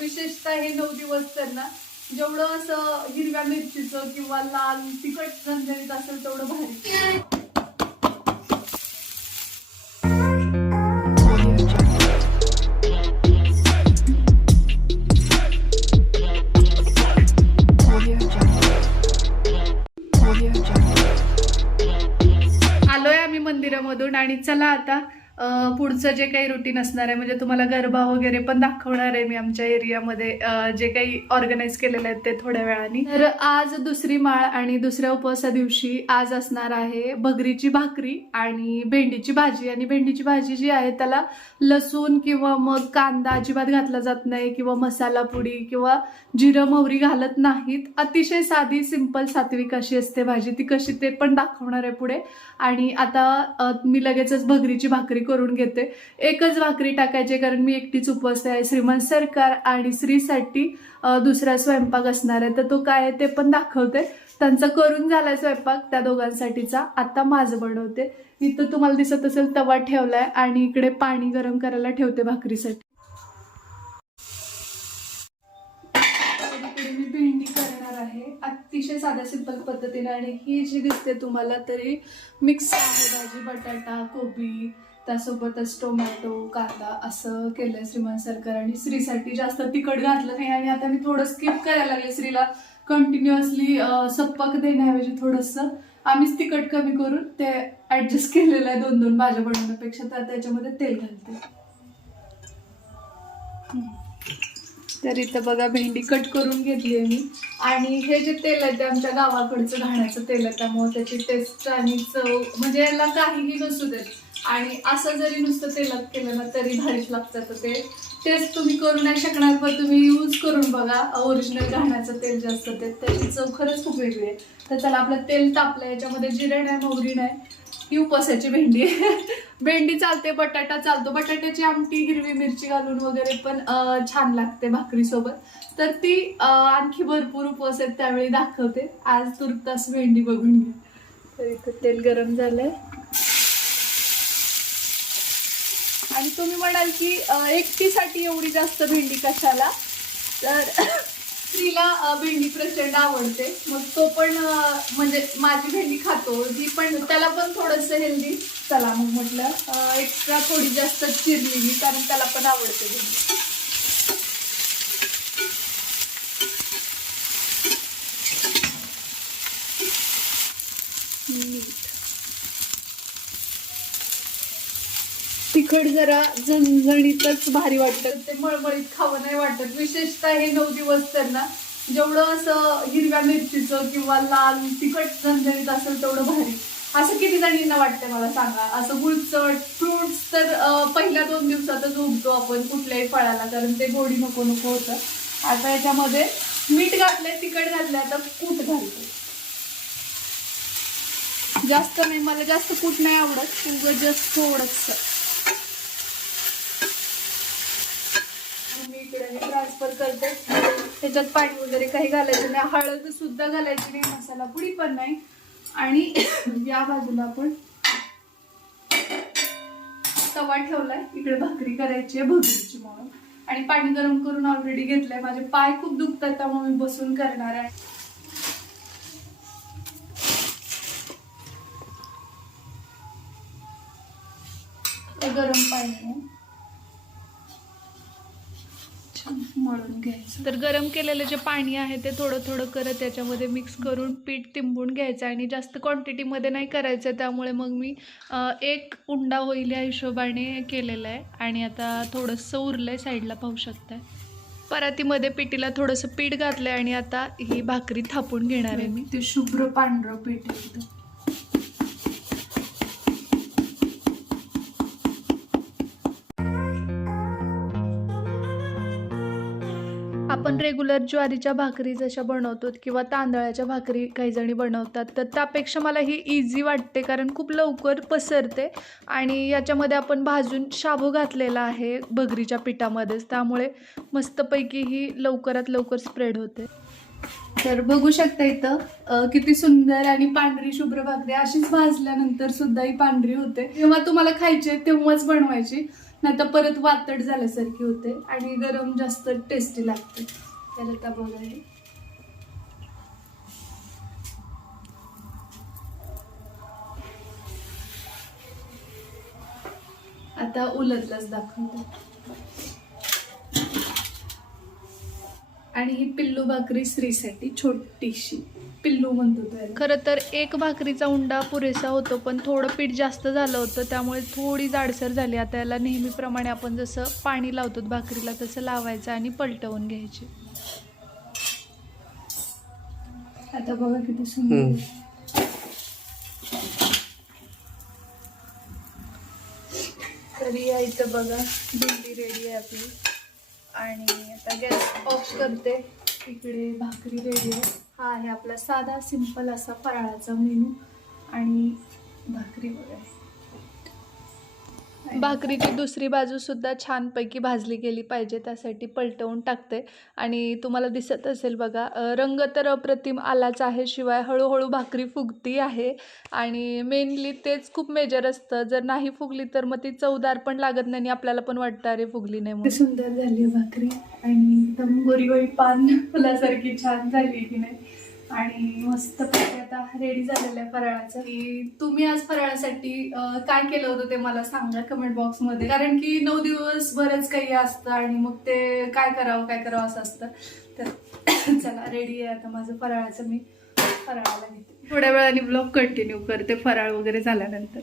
विशेषतः हे 9 दिवस तर ना जेवढं असं हिरव्या मिरचीचं किंवा लाल तिखट झणझणीत असेल तेवढं भारी. आलोय आम्ही मंदिरामधून आणि चला आता पुढचं जे काही रुटीन असणार आहे म्हणजे तुम्हाला गरबा वगैरे पण दाखवणार आहे मी आमच्या एरियामध्ये जे काही ऑर्गनाईज केलेलं आहे ते थोड्या वेळाने. तर आज दुसरी माळ आणि दुसऱ्या उपवासा दिवशी आज असणार आहे भगरीची भाकरी आणि भेंडीची भाजी. आणि भेंडीची भाजी जी आहे त्याला लसूण किंवा मग कांदा अजिबात घातला जात नाही किंवा मसाला पुडी किंवा जिरं मोहरी घालत नाहीत. अतिशय साधी सिंपल सात्विक अशी असते भाजी. ती कशी ते पण दाखवणार आहे पुढे. आणि आता मी लगेचच भगरीची भाकरी करून घेते. एकच भाकरी टाकायची कारण मी एकटीच उपवास आहे. श्रीमंत सरकार आणि श्रीसाठी दुसरा स्वयंपाक असणार आहे तर तो काय आहे ते पण दाखवते. त्यांचा करून झालाय स्वयंपाक त्या दोघांसाठीचा. आता माझं बनवते. इथं तुम्हाला दिसत असेल तवा ठेवलाय आणि इकडे पाणी गरम करायला ठेवते भाकरीसाठी. इकडे मी भेंडी करणार आहे अतिशय साध्या सिंपल पद्धतीने. आणि ही जी दिसते तुम्हाला तरी मिक्स आहे भाजी. बटाटा कोबी त्यासोबतच टोमॅटो कांदा असं केलंय श्रीमंत सरकार आणि श्रीसाठी. जास्त तिखट घातलं नाही. आणि आता मी थोडं स्किप करायला लागले. श्रीला कंटिन्युअसली सप्पक देण्याऐवजी थोडंसं आम्हीच तिखट कमी करून ते ऍडजस्ट केलेलं आहे 2-2 भाज्या बनवण्यापेक्षा. तर त्याच्यामध्ये तेल घालते. तर इथं बघा भेंडी कट करून घेतली आहे मी. आणि हे जे तेल आहे ते आमच्या गावाकडचं घाण्याचं तेल आहे त्यामुळे त्याची टेस्ट आणि चव म्हणजे याला काहीही नसू देत. आणि असं जरी नुसतं तेलात केलं ना तरी भारीच लागतं. तर ते टेस्ट तुम्ही करू नाही शकणार पण तुम्ही यूज करून बघा. ओरिजिनल घाण्याचं तेल जे असतं ते त्याची चव खरंच खूप वेगळी आहे. तर त्याला आपलं तेल तापलं. याच्यामध्ये जिरे नाही मोहरी नाही. ही उपवासाची भेंडी आहे. भेंडी चालते बटाटा चालतो. बटाट्याची आमटी हिरवी मिरची घालून वगैरे पण छान लागते भाकरीसोबत. तर ती आणखी भरपूर उपवास आहेत त्यावेळी दाखवते. आज तुर्तास भेंडी बघून घ्या. तर इथं तेल गरम झालंय. आणि तुम्ही म्हणाल की एकटीसाठी एवढी जास्त भेंडी कशाला. तर स्त्रीला भेंडी प्रचंड आवडते. मग तो पण म्हणजे माझी भेंडी खातो ती पण त्याला पण थोडंसं हेल्दी. चला मग म्हटलं एक्स्ट्रा थोडी जास्त चिरली मी कारण त्याला पण आवडते भेंडी. तिखट जरा झणझणीतच भारी वाटतं. ते मळमळीत खावं नाही वाटत. विशेषतः हे 9 दिवस तर ना जेवढं असं हिरव्या मिरचीचं किंवा लाल तिखट झणझणीत असेल तेवढं भारी. असं किती जणींना वाटतं मला सांगा. असं गुळचट फ्रुट्स तर पहिल्या 2 दिवसातच उगतो आपण कुठल्याही फळाला कारण ते गोडी नको नको होतं. आता याच्यामध्ये मीठ घातलंय तिखट घातलंय आता कूट घालते. जास्त नाही मला जास्त कूट नाही आवडत. उगाच जस्ट थोडंसं मी इकडे ट्रान्सफर करते. त्याच्यात पाणी वगैरे काही घालायचं नाही. हळद सुद्धा घालायची नाही. मसाला पुडी पण नाही. आणि या बाजूला आपण तवा ठेवलाय. इकडे भाकरी करायची आहे भगरीची म्हणून. आणि पाणी गरम करून ऑलरेडी घेतलंय. माझे पाय खूप दुखतात त्यामुळे मी बसून करणार आहे. गरम पाणी मळून घ्यायचं. तर गरम केलेलं जे पाणी आहे ते थोडं थोडं करत त्याच्यामध्ये मिक्स करून पीठ तिंबून घ्यायचं. आणि जास्त क्वांटिटीमध्ये नाही करायचं त्यामुळे मग मी 1 उंडा होईल या हिशोबाने केलेलं आहे. आणि आता थोडंसं उरलंय साईडला पाहू शकताय. परातीमध्ये पिठीला थोडंसं पीठ घातलंय आणि आता ही भाकरी थापून घेणार आहे मी. ते शुभ्र पांढरं पीठ एकदम. आपण रेग्युलर ज्वारीच्या भाकरी जशा बनवतो किंवा तांदळाच्या भाकरी काही जणी बनवतात तर त्यापेक्षा मला ही इझी वाटते कारण खूप लवकर पसरते. आणि याच्यामध्ये आपण भाजून शाबू घातलेला आहे भगरीच्या पिठामध्येच त्यामुळे मस्तपैकी ही लवकरात लवकर स्प्रेड होते. तर बघू शकता इथं किती सुंदर आणि पांढरी शुभ्र भाकरी अशीच भाजल्यानंतर सुद्धा ही पांढरी होते. जेव्हा तुम्हाला खायची तेव्हाच बनवायची, नाही तर परत वातड झाल्यासारखी होते आणि गरम जास्त टेस्टी लागते. तर आता बघा हे आता उलटलाच दाखवते. आणि ही पिल्लू भाकरी श्रीसाठी छोटीशी पिल्लू म्हणतो त्याला. खरं तर एक भाकरीचा उंडा पुरेसा होतो, पण थोडं पीठ जास्त झालं होतं त्यामुळे थोडी जाडसर झाली. आता याला नेहमीप्रमाणे आपण जसं पाणी लावतो भाकरीला तसं लावायचं आणि पलटवून घ्यायची. आता बघा किती सुंदर. तरी या इथं बघा भेंडी रेडी आहे आपली. आणि आता गॅस ऑफ करते. इकडे भाकरी रेडी आहे. हा आहे आपला साधा सिंपल असा फराळाचा मेनू. आणि भाकरी बघा, भाकरीची दुसरी बाजू सुद्धा छानपैकी भाजली गेली पाहिजे, त्यासाठी पलटवून टाकते. आणि तुम्हाला दिसत असेल बघा, रंग तर अप्रतिम आलाच आहे, शिवाय हळूहळू भाकरी फुगती आहे. आणि मेनली तेच खूप मेजर असतं, जर नाही फुगली तर मग ती चवदार पण लागत नाही आणि आपल्याला पण वाटतं अरे फुगली नाही म्हणून. सुंदर झाली भाकरी आणि एकदम गोरी पान फुलासारखी छान झाली की नाही. आणि मस्त पैकी आता रेडी झालेलं आहे फराळाचं. की तुम्ही आज फराळासाठी काय केलं होतं ते मला सांगा कमेंट बॉक्स मध्ये, कारण की 9 दिवस बरंच काही असतं आणि मग ते काय करावं असं असतं. तर चला रेडी आहे आता माझं फराळाचं. मी फराळाला घेते, थोड्या वेळाने ब्लॉग कंटिन्यू करते फराळ वगैरे झाल्यानंतर.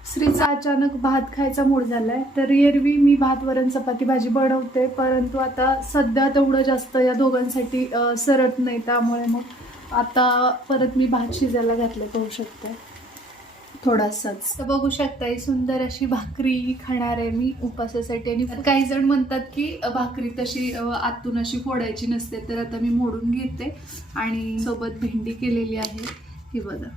श्रीचा अचानक भात खायचा मूड झालाय, तर एरवी मी भात वरण चपाती भाजी बनवते, परंतु आता सध्या तेवढं जास्त या दोघांसाठी सरत नाही, त्यामुळे मग आता परत मी भात शिजायला घातले. पाहू शकते थोडासाच. तर बघू शकता ही सुंदर अशी भाकरी खाणार आहे मी उपासासाठी. आणि काही जण म्हणतात की भाकरी तशी आतून अशी फोडायची नसते, तर आता मी मोडून घेते. आणि सोबत भेंडी केलेली आहे ही बघा.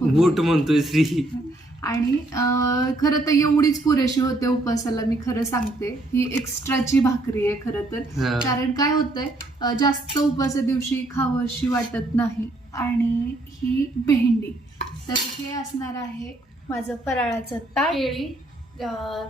बोट म्हणतोय श्री. आणि खरं तर एवढीच पुरेशी होते उपासाला. मी खरं सांगते ही एक्स्ट्राची भाकरी आहे खरं तर, कारण काय होतंय जास्त उपासा दिवशी खावंशी वाटत नाही. आणि ही भेंडी, तर हे असणार आहे माझं फराळाचं ताट. केळी,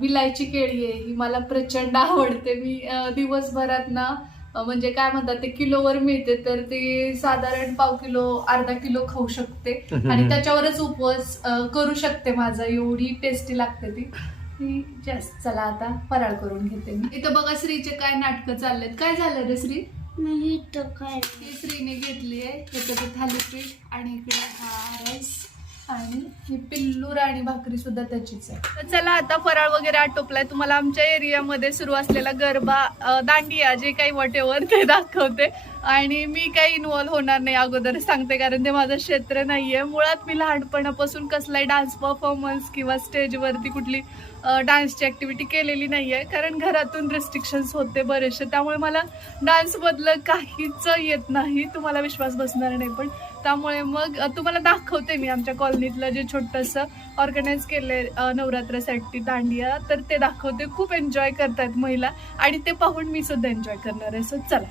विलायची केळी आहे ही मला प्रचंड आवडते. मी दिवसभरात ना म्हणजे काय म्हणतात ते किलोवर मिळते, तर ते साधारण पाव किलो अर्धा किलो खाऊ शकते आणि त्याच्यावरच उपवास करू शकते माझा. एवढी टेस्टी लागते ती जास्त. चला आता फराळ करून घेते मी. इथं बघा श्रीचे काय नाटकं चाललेत. काय झालं रे श्री? श्रीने घेतली आहे त्याचं थालीपीठ आणि इकडे हा राईस आणि ही पिल्लू राणी भाकरी सुद्धा त्याचीच आहे. तर चला आता फराळ वगैरे आटोपलाय. तुम्हाला आमच्या एरियामध्ये सुरू असलेला गरबा, दांडिया, जे काही वॉटेवर ते दाखवते. आणि मी काही इन्व्हॉल्व्ह होणार नाही अगोदर सांगते, कारण ते माझं क्षेत्र नाहीये. मुळात मी लहानपणापासून कसलाही डान्स परफॉर्मन्स किंवा स्टेजवरती कुठली डान्सची ऍक्टिव्हिटी केलेली नाहीये, कारण घरातून रेस्ट्रिक्शन्स होते बरेचसे, त्यामुळे मला डान्समधलं काहीच येत नाही. तुम्हाला विश्वास बसणार नाही, पण त्यामुळे मग तुम्हाला दाखवते मी आमच्या कॉलनीतलं जे छोटंसं ऑर्गनाईज केलंय नवरात्रासाठी दांडिया, तर ते दाखवते. खूप एन्जॉय करतायत महिला आणि ते पाहून मी सुद्धा एन्जॉय करणार आहे. सो चला.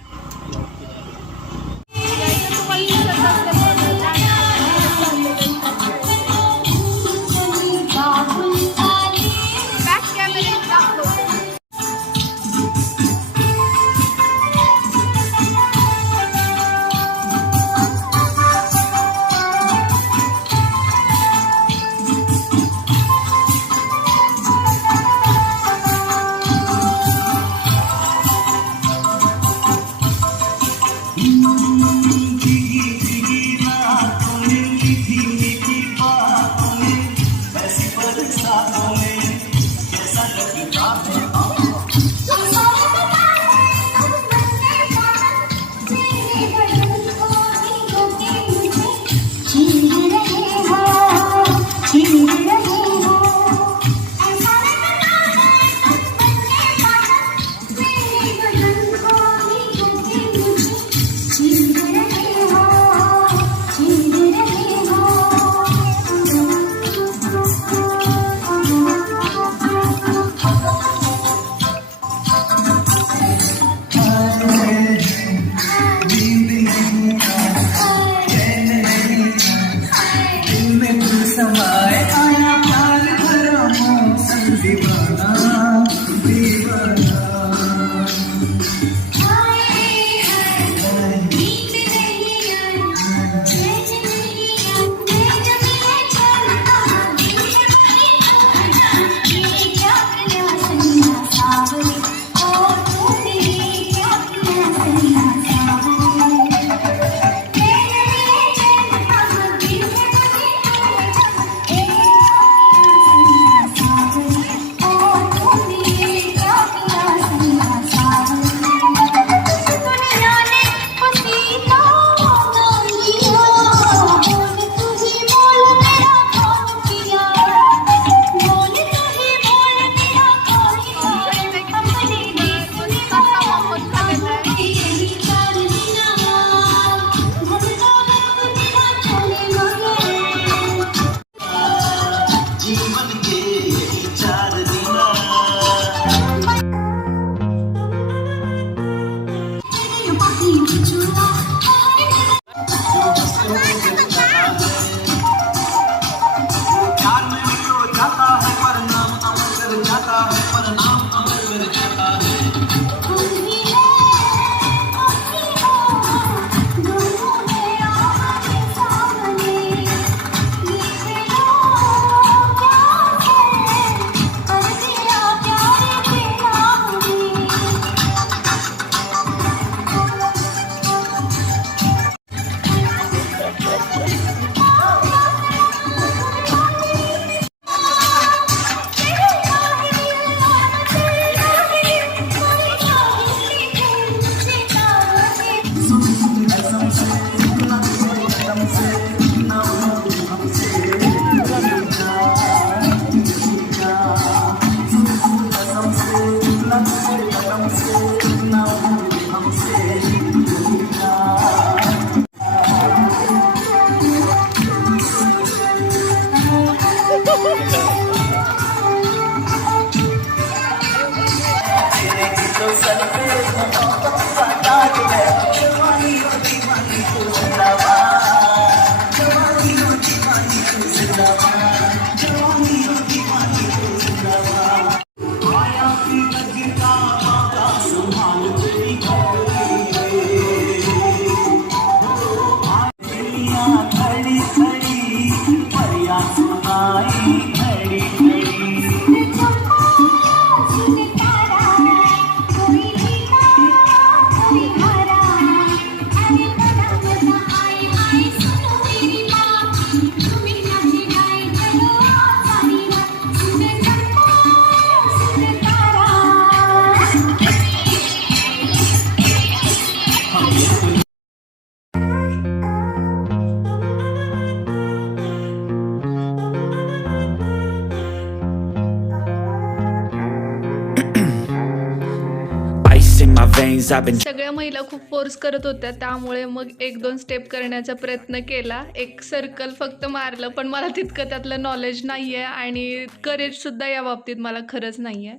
सगळ्या महिला खूप फोर्स करत होत्या, त्यामुळे मग 1-2 स्टेप करण्याचा प्रयत्न केला. एक सर्कल फक्त मारलं, पण मला तितकं त्यातलं नॉलेज नाहीये आणि करेज सुद्धा या बाबतीत मला खरंच नाहीये.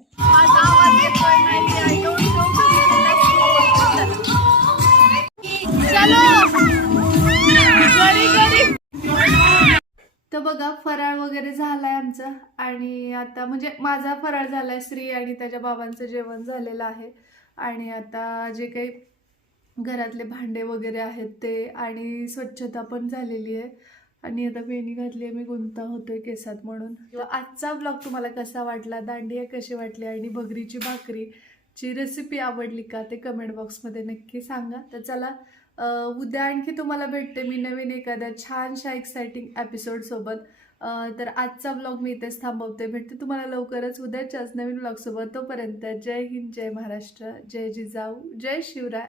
तर बघा, फराळ वगैरे झालाय आमचा आणि आता म्हणजे माझा फराळ झालाय, श्री आणि त्याच्या बाबांचं जेवण झालेलं आहे. आणि आता जे काही घरातले भांडे वगैरे आहेत ते आणि स्वच्छता पण झालेली आहे आणि आता वेणी घातली आहे, मी गुंता होतोय केसात म्हणून. आजचा ब्लॉग तुम्हाला कसा वाटला, दांडिया कशी वाटली आणि भगरीची भाकरीची रेसिपी आवडली का ते कमेंट बॉक्समध्ये नक्की सांगा. तर चला, उद्या आणखी तुम्हाला भेटते मी नवीन एखाद्या छानशा एक्साइटिंग एपिसोड सोबत. तर आजचा ब्लॉग मी इथेच थांबवते. भेटते तुम्हाला लवकरच उद्याच्याच नवीन ब्लॉग सोबत. तोपर्यंत जय हिंद, जय महाराष्ट्र, जय जिजाऊ, जय शिवराय.